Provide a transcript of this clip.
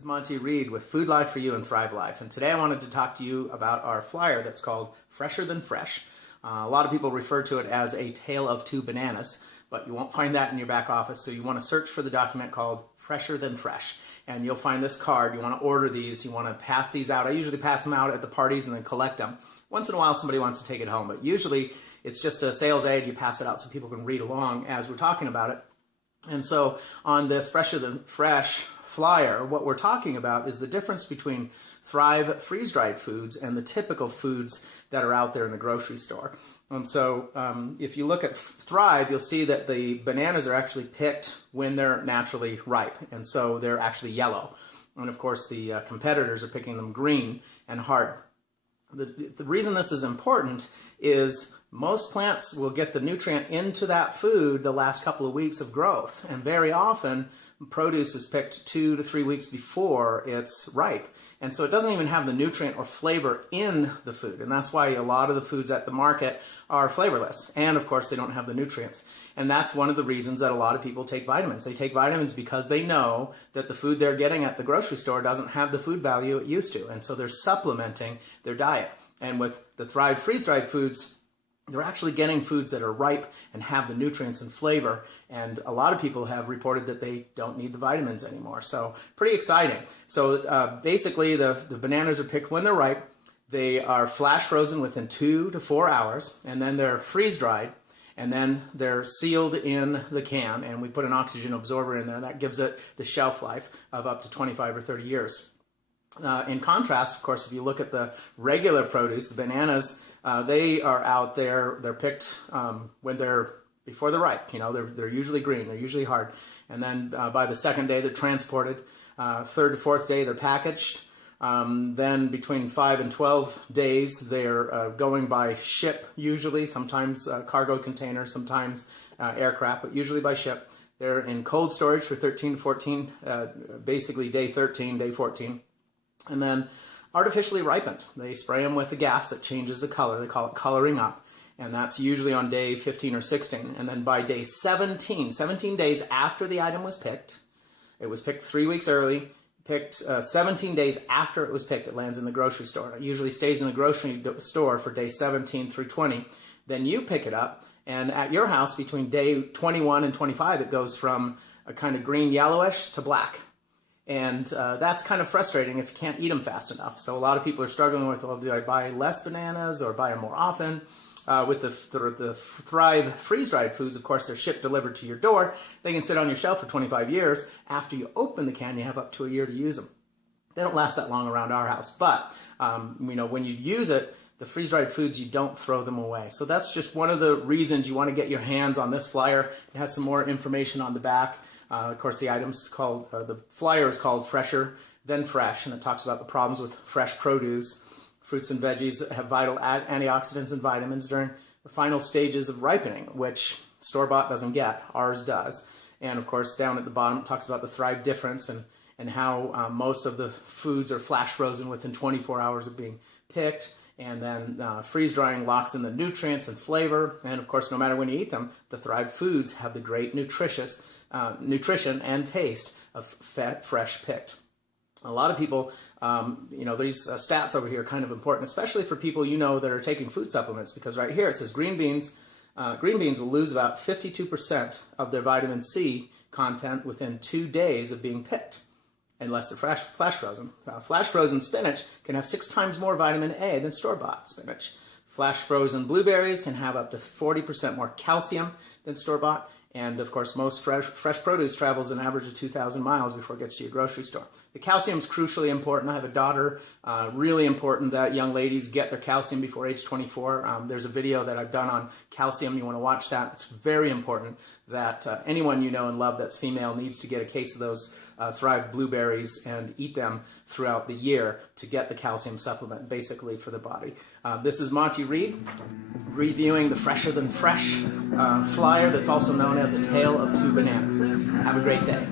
This is Monty Reed with Food Life for You and Thrive Life, and today I wanted to talk to you about our flyer that's called Fresher Than Fresh. A lot of people refer to it as a tale of two bananas, but you won't find that in your back office, so you want to search for the document called Fresher Than Fresh, and you'll find this card. You want to order these, you want to pass these out. I usually pass them out at the parties and then collect them. Once in a while somebody wants to take it home, but usually it's just a sales aid. You pass it out so people can read along as we're talking about it. And so on this Fresher Than Fresh flyer, what we're talking about is the difference between Thrive freeze-dried foods and the typical foods that are out there in the grocery store. And so if you look at Thrive, you'll see that the bananas are actually picked when they're naturally ripe, and so they're actually yellow. And of course the competitors are picking them green and hard. The reason this is important is most plants will get the nutrient into that food the last couple of weeks of growth, and very often produce is picked 2 to 3 weeks before it's ripe, and so it doesn't even have the nutrient or flavor in the food, and that's why a lot of the foods at the market are flavorless, and of course they don't have the nutrients. And that's one of the reasons that a lot of people take vitamins. They take vitamins because they know that the food they're getting at the grocery store doesn't have the food value it used to, and so they're supplementing their diet. And with the Thrive freeze-dried foods, they're actually getting foods that are ripe and have the nutrients and flavor, and a lot of people have reported that they don't need the vitamins anymore. So pretty exciting. So basically the bananas are picked when they're ripe. They are flash frozen within 2 to 4 hours, and then they're freeze-dried, and then they're sealed in the can, and we put an oxygen absorber in there. That gives it the shelf life of up to 25 or 30 years. In contrast, of course, if you look at the regular produce, the bananas, they are out there, they're picked before they're ripe. You know, they're usually green, they're usually hard. And then by the second day, they're transported. Third to fourth day, they're packaged. Then between 5 and 12 days, they're going by ship usually, sometimes cargo containers, sometimes aircraft, but usually by ship. They're in cold storage for 13 to 14, basically day 13, day 14. And then artificially ripened. They spray them with a gas that changes the color. They call it coloring up. And that's usually on day 15 or 16. And then by day 17 days after the item was picked, it was picked 3 weeks early, picked 17 days after it was picked, it lands in the grocery store. It usually stays in the grocery store for day 17 through 20. Then you pick it up, and at your house between day 21 and 25, it goes from a kind of green yellowish to black. And that's kind of frustrating if you can't eat them fast enough. So a lot of people are struggling with, well, do I buy less bananas or buy them more often? With the Thrive freeze-dried foods, of course, they're shipped delivered to your door. They can sit on your shelf for 25 years. After you open the can, you have up to a year to use them. They don't last that long around our house, but you know, when you use it, the freeze-dried foods, you don't throw them away. So that's just one of the reasons you want to get your hands on this flyer. It has some more information on the back. Of course, the flyer is called Fresher Than Fresh, and it talks about the problems with fresh produce. Fruits and veggies have vital antioxidants and vitamins during the final stages of ripening, which store-bought doesn't get. Ours does. And of course, down at the bottom, it talks about the Thrive difference and how most of the foods are flash frozen within 24 hours of being picked. And then freeze-drying locks in the nutrients and flavor. And of course, no matter when you eat them, the Thrive foods have the great nutrition and taste of fresh picked. A lot of people, you know, these stats over here are kind of important, especially for people you know that are taking food supplements, because right here it says green beans will lose about 52% of their vitamin C content within 2 days of being picked, unless they're flash frozen. Flash frozen spinach can have 6 times more vitamin A than store-bought spinach. Flash frozen blueberries can have up to 40% more calcium than store-bought. And of course, most fresh produce travels an average of 2,000 miles before it gets to your grocery store. The calcium is crucially important. I have a daughter, really important that young ladies get their calcium before age 24. There's a video that I've done on calcium. You want to watch that. It's very important that anyone you know and love that's female needs to get a case of those Thrive blueberries and eat them throughout the year to get the calcium supplement, basically, for the body. This is Monty Reed, reviewing the Fresher Than Fresh flyer that's also known as a tale of two bananas. Have a great day.